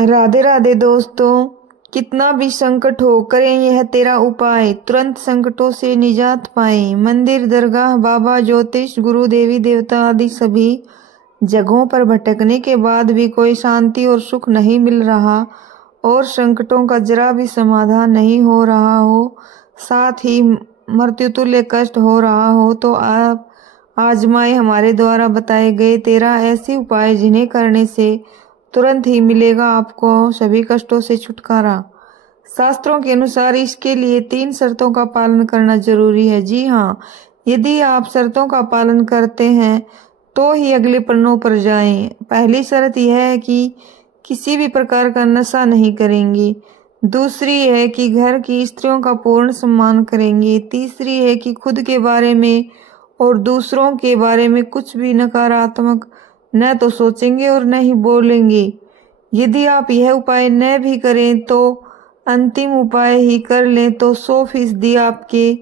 राधे राधे दोस्तों, कितना भी संकट हो करें यह तेरा उपाय, तुरंत संकटों से निजात पाए। मंदिर, दरगाह, बाबा, ज्योतिष, गुरु, देवी देवता आदि सभी जगहों पर भटकने के बाद भी कोई शांति और सुख नहीं मिल रहा और संकटों का जरा भी समाधान नहीं हो रहा हो, साथ ही मृत्युतुल्य कष्ट हो रहा हो, तो आप आजमाए हमारे द्वारा बताए गए 13 ऐसे उपाय, जिन्हें करने से तुरंत ही मिलेगा आपको सभी कष्टों से छुटकारा। शास्त्रों के अनुसार इसके लिए 3 शर्तों का पालन करना जरूरी है। जी हाँ, यदि आप शर्तों का पालन करते हैं तो ही अगले पन्नों पर जाएं। पहली शर्त यह है कि किसी भी प्रकार का नशा नहीं करेंगे। दूसरी है कि घर की स्त्रियों का पूर्ण सम्मान करेंगे। तीसरी है कि खुद के बारे में और दूसरों के बारे में कुछ भी नकारात्मक न तो सोचेंगे और न ही बोलेंगे। यदि आप यह उपाय न भी करें तो अंतिम उपाय ही कर लें तो 100% आपके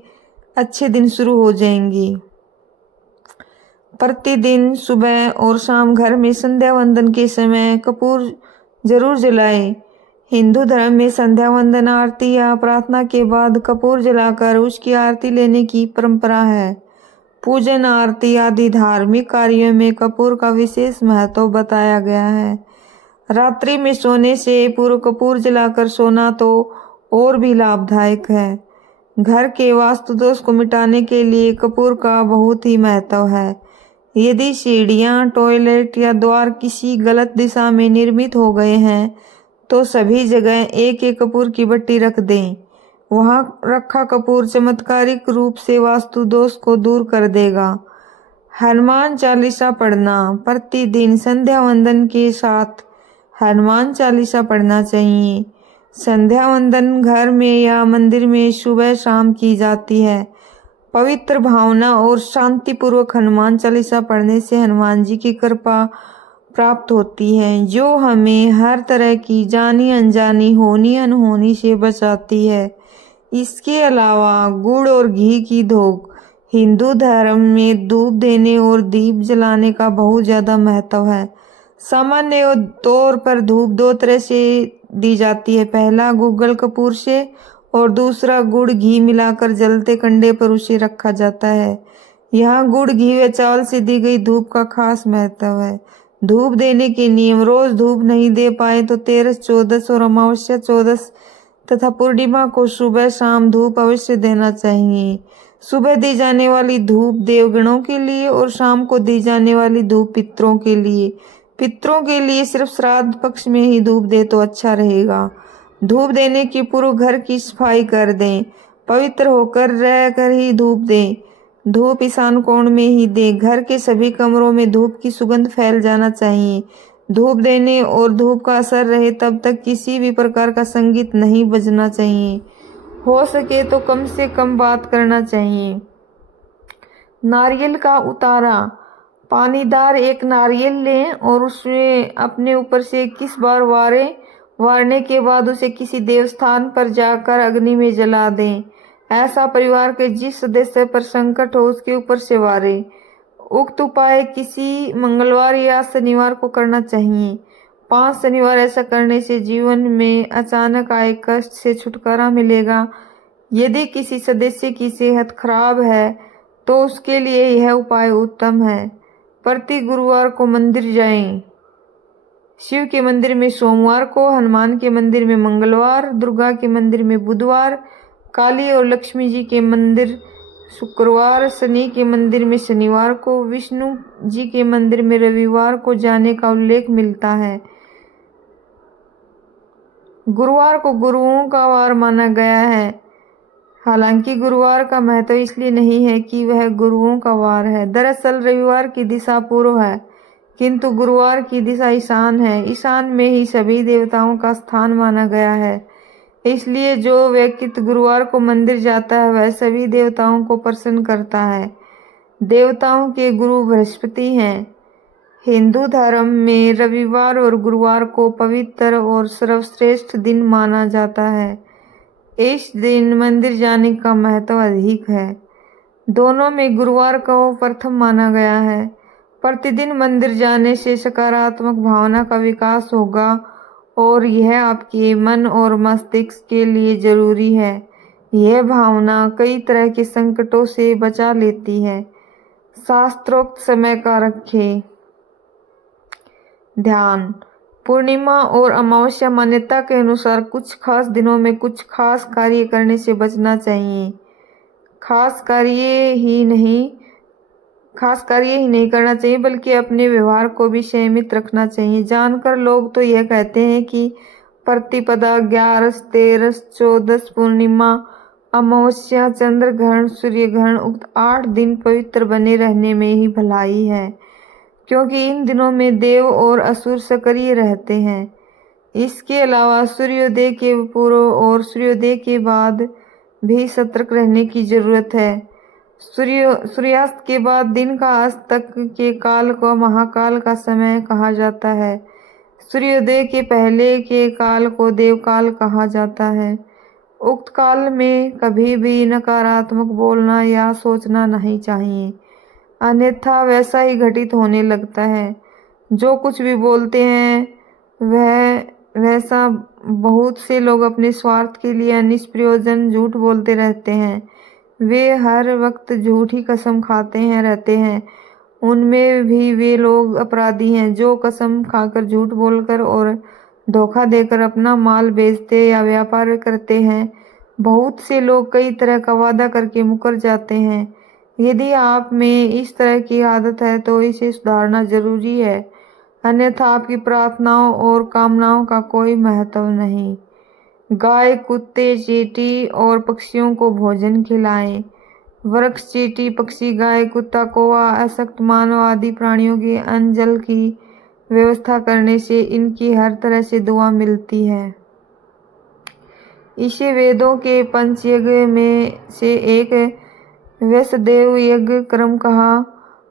अच्छे दिन शुरू हो जाएंगे। प्रतिदिन सुबह और शाम घर में संध्या वंदन के समय कपूर जरूर जलाएं। हिंदू धर्म में संध्या वंदन आरती या प्रार्थना के बाद कपूर जलाकर उसकी आरती लेने की परंपरा है। पूजन, आरती आदि धार्मिक कार्यों में कपूर का विशेष महत्व बताया गया है। रात्रि में सोने से पूर्व कपूर जलाकर सोना तो और भी लाभदायक है। घर के वास्तु दोष को मिटाने के लिए कपूर का बहुत ही महत्व है। यदि सीढ़ियां, टॉयलेट या द्वार किसी गलत दिशा में निर्मित हो गए हैं तो सभी जगह एक एक कपूर की बत्ती रख दें। वहां रखा कपूर चमत्कारिक रूप से वास्तु दोष को दूर कर देगा। हनुमान चालीसा पढ़ना, प्रतिदिन संध्या वंदन के साथ हनुमान चालीसा पढ़ना चाहिए। संध्या वंदन घर में या मंदिर में सुबह शाम की जाती है। पवित्र भावना और शांतिपूर्वक हनुमान चालीसा पढ़ने से हनुमान जी की कृपा प्राप्त होती है, जो हमें हर तरह की जानी अनजानी, होनी अनहोनी से बचाती है। इसके अलावा गुड़ और घी की धोख, हिंदू धर्म में धूप देने और दीप जलाने का बहुत ज्यादा महत्व है। सामान्य तौर पर धूप 2 तरह से दी जाती है। पहला गुग्गल कपूर से और दूसरा गुड़ घी मिलाकर जलते कंडे पर उसे रखा जाता है। यहाँ गुड़ घी व चावल से दी गई धूप का खास महत्व है। धूप देने के नियम: रोज धूप नहीं दे पाए तो 13, 14 और अमावस्या 14 तथा पूर्णिमा को सुबह शाम धूप अवश्य देना चाहिए। सुबह दी जाने वाली धूप देवगणों के लिए और शाम को दी जाने वाली धूप पितरों के लिए। पितरों के लिए सिर्फ श्राद्ध पक्ष में ही धूप दे तो अच्छा रहेगा। धूप देने की पूर्व घर की सफाई कर दें। पवित्र होकर रहकर ही धूप दें। धूप ईशान कोण में ही दें। घर के सभी कमरों में धूप की सुगंध फैल जाना चाहिए। धूप देने और धूप का असर रहे तब तक किसी भी प्रकार का संगीत नहीं बजना चाहिए। हो सके तो कम से कम बात करना चाहिए। नारियल का उतारा: पानीदार एक नारियल लें और उसमें अपने ऊपर से 21 बार वारने के बाद उसे किसी देवस्थान पर जाकर अग्नि में जला दें। ऐसा परिवार के जिस सदस्य पर संकट हो उसके ऊपर से वारें। उक्त उपाय किसी मंगलवार या शनिवार को करना चाहिए। 5 शनिवार ऐसा करने से जीवन में अचानक आए कष्ट से छुटकारा मिलेगा। यदि किसी सदस्य की सेहत खराब है तो उसके लिए यह उपाय उत्तम है। प्रति गुरुवार को मंदिर जाएं। शिव के मंदिर में सोमवार को, हनुमान के मंदिर में मंगलवार, दुर्गा के मंदिर में बुधवार, काली और लक्ष्मी जी के मंदिर शुक्रवार, शनि के मंदिर में शनिवार को, विष्णु जी के मंदिर में रविवार को जाने का उल्लेख मिलता है। गुरुवार को गुरुओं का वार माना गया है। हालांकि गुरुवार का महत्व इसलिए नहीं है कि वह गुरुओं का वार है। दरअसल रविवार की दिशा पूर्व है, किंतु गुरुवार की दिशा ईशान है। ईशान में ही सभी देवताओं का स्थान माना गया है। इसलिए जो व्यक्ति गुरुवार को मंदिर जाता है वह सभी देवताओं को प्रसन्न करता है। देवताओं के गुरु बृहस्पति हैं। हिंदू धर्म में रविवार और गुरुवार को पवित्र और सर्वश्रेष्ठ दिन माना जाता है। इस दिन मंदिर जाने का महत्व अधिक है। दोनों में गुरुवार को प्रथम माना गया है। प्रतिदिन मंदिर जाने से सकारात्मक भावना का विकास होगा और यह आपके मन और मस्तिष्क के लिए जरूरी है। यह भावना कई तरह के संकटों से बचा लेती है। शास्त्रोक्त समय का रखें ध्यान। पूर्णिमा और अमावस्या मान्यता के अनुसार कुछ खास दिनों में कुछ खास कार्य करने से बचना चाहिए। खास कार्य ही नहीं करना चाहिए, बल्कि अपने व्यवहार को भी संयमित रखना चाहिए। जानकर लोग तो यह कहते हैं कि प्रतिपदा, 11, 13, 14 पूर्णिमा, अमावस्या, चंद्र ग्रहण, सूर्य ग्रहण उक्त 8 दिन पवित्र बने रहने में ही भलाई है, क्योंकि इन दिनों में देव और असुर सक्रिय रहते हैं। इसके अलावा सूर्योदय के पूर्व और सूर्योदय के बाद भी सतर्क रहने की जरूरत है। सूर्यास्त के बाद दिन का अस्त तक के काल को महाकाल का समय कहा जाता है। सूर्योदय के पहले के काल को देवकाल कहा जाता है। उक्त काल में कभी भी नकारात्मक बोलना या सोचना नहीं चाहिए, अन्यथा वैसा ही घटित होने लगता है। जो कुछ भी बोलते हैं वैसा बहुत से लोग अपने स्वार्थ के लिए निष्प्रयोजन झूठ बोलते रहते हैं। वे हर वक्त झूठी कसम खाते रहते हैं। उनमें भी वे लोग अपराधी हैं जो कसम खाकर, झूठ बोलकर और धोखा देकर अपना माल बेचते या व्यापार करते हैं। बहुत से लोग कई तरह का वादा करके मुकर जाते हैं। यदि आप में इस तरह की आदत है तो इसे सुधारना जरूरी है, अन्यथा आपकी प्रार्थनाओं और कामनाओं का कोई महत्व नहीं। गाय, कुत्ते, चींटी और पक्षियों को भोजन खिलाएं। वृक्ष, चींटी, पक्षी, गाय, कुत्ता, कौवा, अशक्त मानव आदि प्राणियों के अन्न जल की व्यवस्था करने से इनकी हर तरह से दुआ मिलती है। इसे वेदों के पंचयज्ञ में से एक वैष्णदेव यज्ञ कर्म कहा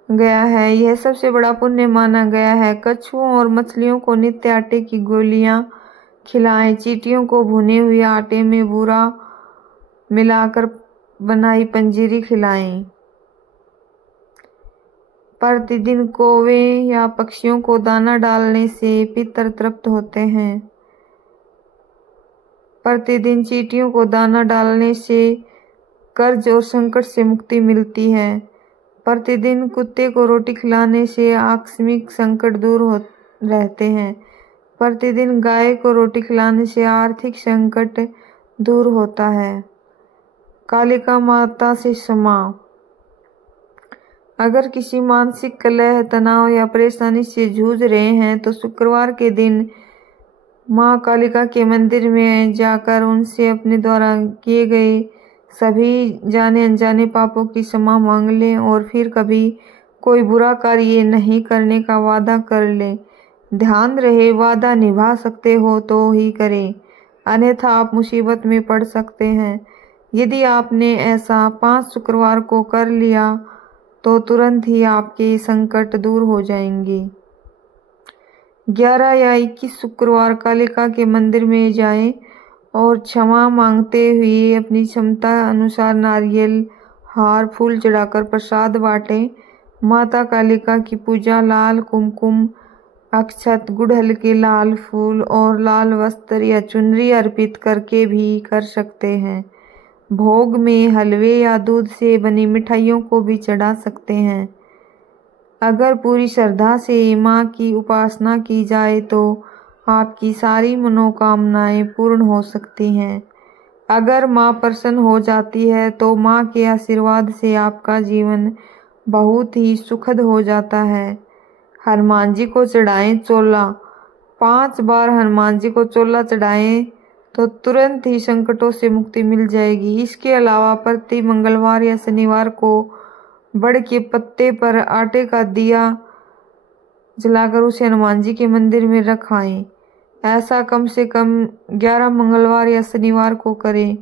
गया है। यह सबसे बड़ा पुण्य माना गया है। कछुओं और मछलियों को नित्य आटे की गोलियां खिलाएं। चींटियों को भुने हुए आटे में बूरा मिलाकर बनाई पंजीरी खिलाएं। प्रतिदिन कौवे या पक्षियों को दाना डालने से पितर तृप्त होते हैं। प्रतिदिन चींटियों को दाना डालने से कर्ज और संकट से मुक्ति मिलती है। प्रतिदिन कुत्ते को रोटी खिलाने से आकस्मिक संकट दूर रहते हैं। प्रतिदिन गाय को रोटी खिलाने से आर्थिक संकट दूर होता है। कालिका माता से क्षमा। अगर किसी मानसिक कलह, तनाव या परेशानी से जूझ रहे हैं तो शुक्रवार के दिन माँ कालिका के मंदिर में जाकर उनसे अपने द्वारा किए गए सभी जाने अनजाने पापों की क्षमा मांग लें और फिर कभी कोई बुरा कार्य नहीं करने का वादा कर लें। ध्यान रहे, वादा निभा सकते हो तो ही करें, अन्यथा आप मुसीबत में पड़ सकते हैं। यदि आपने ऐसा 5 शुक्रवार को कर लिया तो तुरंत ही आपके संकट दूर हो जाएंगे। 11 या 21 शुक्रवार कालिका के मंदिर में जाएं और क्षमा मांगते हुए अपनी क्षमता अनुसार नारियल, हार, फूल चढ़ाकर प्रसाद बांटें। माता कालिका की पूजा लाल कुमकुम, अक्षत, गुड़हल के लाल फूल और लाल वस्त्र या चुनरी अर्पित करके भी कर सकते हैं। भोग में हलवे या दूध से बनी मिठाइयों को भी चढ़ा सकते हैं। अगर पूरी श्रद्धा से माँ की उपासना की जाए तो आपकी सारी मनोकामनाएं पूर्ण हो सकती हैं। अगर माँ प्रसन्न हो जाती है तो माँ के आशीर्वाद से आपका जीवन बहुत ही सुखद हो जाता है। हनुमान जी को चढ़ाएं चोला। 5 बार हनुमान जी को चोला चढ़ाएं तो तुरंत ही संकटों से मुक्ति मिल जाएगी। इसके अलावा प्रति मंगलवार या शनिवार को बड़ के पत्ते पर आटे का दिया जलाकर उसे हनुमान जी के मंदिर में रखाएं। ऐसा कम से कम 11 मंगलवार या शनिवार को करें।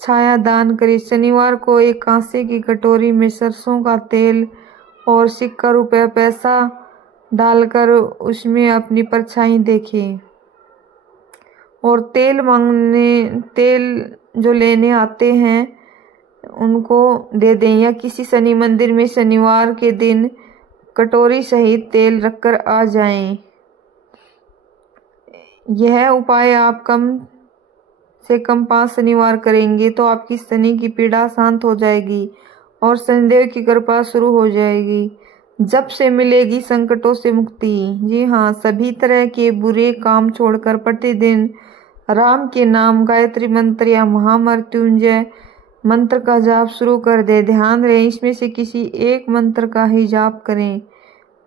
छाया दान करें। शनिवार को एक कांसे की कटोरी में सरसों का तेल और सिक्का, रुपया, पैसा डालकर उसमें अपनी परछाई देखें और तेल जो लेने आते हैं उनको दे दें, या किसी शनि मंदिर में शनिवार के दिन कटोरी सहित तेल रखकर आ जाएं। यह उपाय आप कम से कम 5 शनिवार करेंगे तो आपकी शनि की पीड़ा शांत हो जाएगी और शनिदेव की कृपा शुरू हो जाएगी। जब से मिलेगी संकटों से मुक्ति। जी हाँ, सभी तरह के बुरे काम छोड़कर प्रतिदिन राम के नाम, गायत्री मंत्र या महामृत्युंजय मंत्र का जाप शुरू कर दे। ध्यान रहे, इसमें से किसी एक मंत्र का ही जाप करें।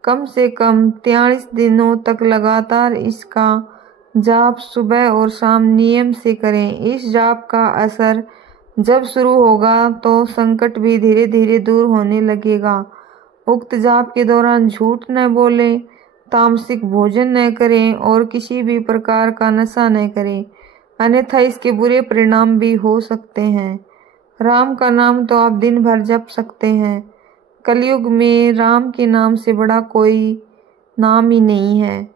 कम से कम 43 दिनों तक लगातार इसका जाप सुबह और शाम नियम से करें। इस जाप का असर जब शुरू होगा तो संकट भी धीरे धीरे दूर होने लगेगा। उक्त जाप के दौरान झूठ न बोलें, तामसिक भोजन न करें और किसी भी प्रकार का नशा न करें, अन्यथा इसके बुरे परिणाम भी हो सकते हैं। राम का नाम तो आप दिन भर जप सकते हैं। कलयुग में राम के नाम से बड़ा कोई नाम ही नहीं है।